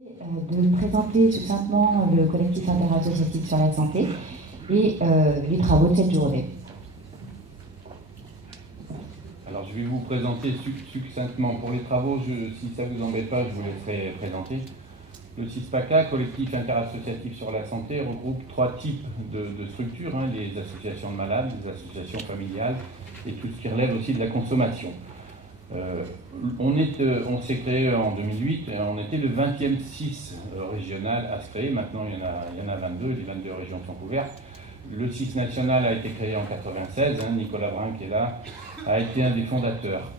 De présenter succinctement le collectif interassociatif sur la santé et les travaux de cette journée. Alors je vais vous présenter succinctement. Pour les travaux, si ça ne vous embête pas, je vous laisserai présenter. Le CISPACA, collectif interassociatif sur la santé, regroupe trois types de structures, les associations de malades, les associations familiales et tout ce qui relève aussi de la consommation. On s'est créé en 2008 et on était le 20e CIS régional à se créer. Maintenant, il y en a 22, les 22 régions sont couvertes. Le CIS national a été créé en 1996, Nicolas Brun qui est là, a été un des fondateurs.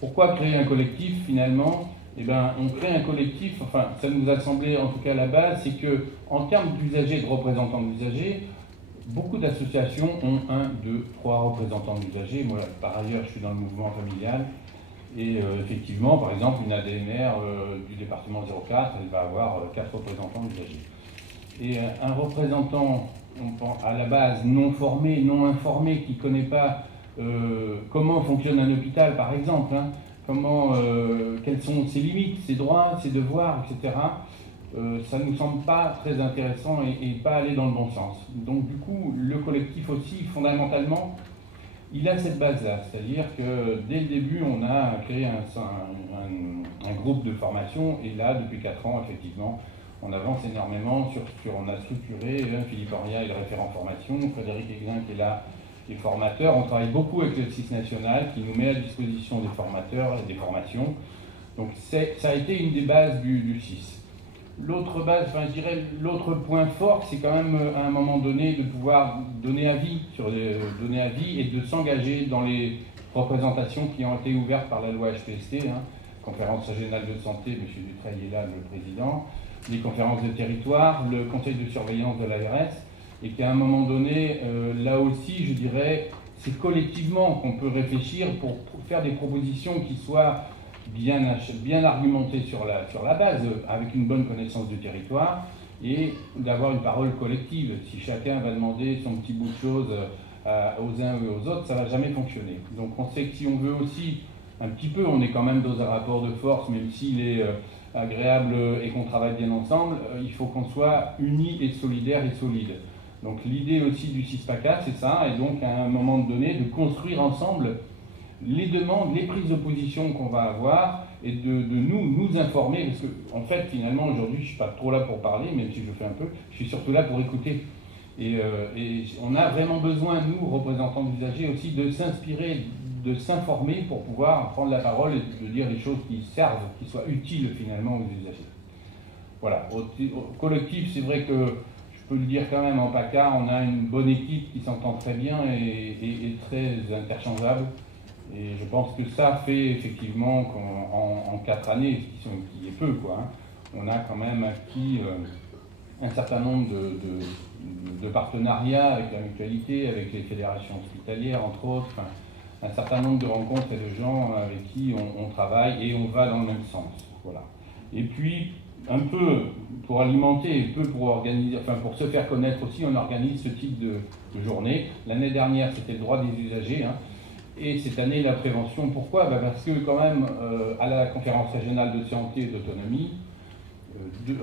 Pourquoi créer un collectif finalement? Eh bien, on crée un collectif, enfin, ça nous a semblé en tout cas à la base, c'est que en termes d'usagers, de représentants d'usagers, beaucoup d'associations ont 1, 2, 3 représentants d'usagers. Moi, par ailleurs, je suis dans le mouvement familial. Et effectivement, par exemple, une ADMR du département 04, elle va avoir 4 représentants d'usagers. Et un représentant, à la base, non formé, non informé, qui ne connaît pas comment fonctionne un hôpital, par exemple, quelles sont ses limites, ses droits, ses devoirs, etc., ça ne nous semble pas très intéressant et pas aller dans le bon sens. Donc du coup, le collectif aussi, fondamentalement, il a cette base-là, c'est-à-dire que dès le début, on a créé un groupe de formation, et là, depuis 4 ans, effectivement, on avance énormément on a structuré, Philippe Oria est le référent formation, Frédéric Aiguin qui est là, qui est formateur. On travaille beaucoup avec le CIS national, qui nous met à disposition des formateurs et des formations. Donc ça a été une des bases du CIS. L'autre base, je dirais, l'autre point fort, c'est quand même à un moment donné de pouvoir donner avis et de s'engager dans les représentations qui ont été ouvertes par la loi HPST, Conférence régionale de santé, M. Dutreil est là, le président, les conférences de territoire, le conseil de surveillance de l'ARS, et qu'à un moment donné, là aussi, je dirais, c'est collectivement qu'on peut réfléchir pour faire des propositions qui soient bien argumenté sur la base, avec une bonne connaissance du territoire, et d'avoir une parole collective. Si chacun va demander son petit bout de choses aux uns ou aux autres, ça ne va jamais fonctionner. Donc on sait que si on veut aussi, un petit peu, on est quand même dans un rapport de force, même s'il est agréable et qu'on travaille bien ensemble, il faut qu'on soit unis et solidaires et solides. Donc l'idée aussi du CISPACA, c'est ça, et donc à un moment donné, de construire ensemble les demandes, les prises de position qu'on va avoir et de nous informer, parce que en fait finalement aujourd'hui je ne suis pas trop là pour parler, même si je le fais un peu, je suis surtout là pour écouter. Et on a vraiment besoin, nous, représentants d'usagers aussi, de s'inspirer, de s'informer pour pouvoir prendre la parole et de dire les choses qui servent, qui soient utiles finalement aux usagers. Voilà, au collectif, c'est vrai que je peux le dire quand même en PACA, on a une bonne équipe qui s'entend très bien et très interchangeable. Et je pense que ça fait effectivement qu'en 4 années, qui est peu, on a quand même acquis un certain nombre de partenariats avec la mutualité, avec les fédérations hospitalières, entre autres, un certain nombre de rencontres et de gens avec qui on travaille et on va dans le même sens. Voilà. Et puis, un peu pour alimenter, un peu pour organiser, pour se faire connaître aussi, on organise ce type de journée. L'année dernière, c'était le droit des usagers. Et cette année, la prévention. Pourquoi? Parce que quand même, à la conférence régionale de santé et d'autonomie,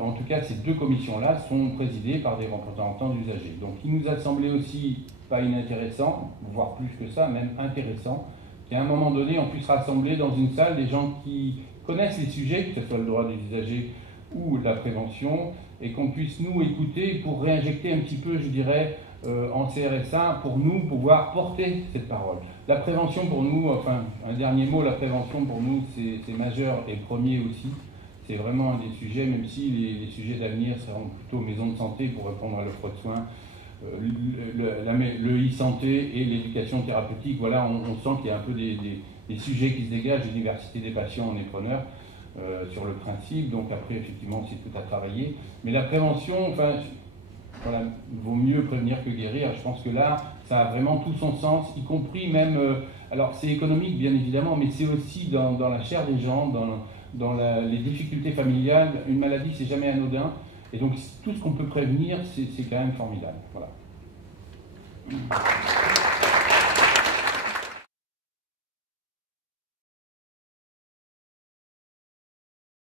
en tout cas ces 2 commissions-là sont présidées par des représentants d'usagers. Donc il nous a semblé aussi pas inintéressant, voire plus que ça, même intéressant, qu'à un moment donné, on puisse rassembler dans une salle des gens qui connaissent les sujets, que ce soit le droit des usagers ou la prévention, et qu'on puisse nous écouter pour réinjecter un petit peu, je dirais, en CRSA, pour nous pouvoir porter cette parole. La prévention pour nous, un dernier mot, la prévention pour nous c'est majeur et premier aussi. C'est vraiment un des sujets, même si les sujets d'avenir seront plutôt maison de santé pour répondre à l'offre de soins, le e-santé et l'éducation thérapeutique. Voilà, on sent qu'il y a un peu des sujets qui se dégagent. L'université des patients en est preneur sur le principe, donc après effectivement c'est tout à travailler. Mais la prévention, voilà, vaut mieux prévenir que guérir. Je pense que là, ça a vraiment tout son sens, y compris même, alors c'est économique bien évidemment, mais c'est aussi dans la chair des gens, dans les difficultés familiales. Une maladie, c'est jamais anodin, et donc tout ce qu'on peut prévenir, c'est quand même formidable. Voilà.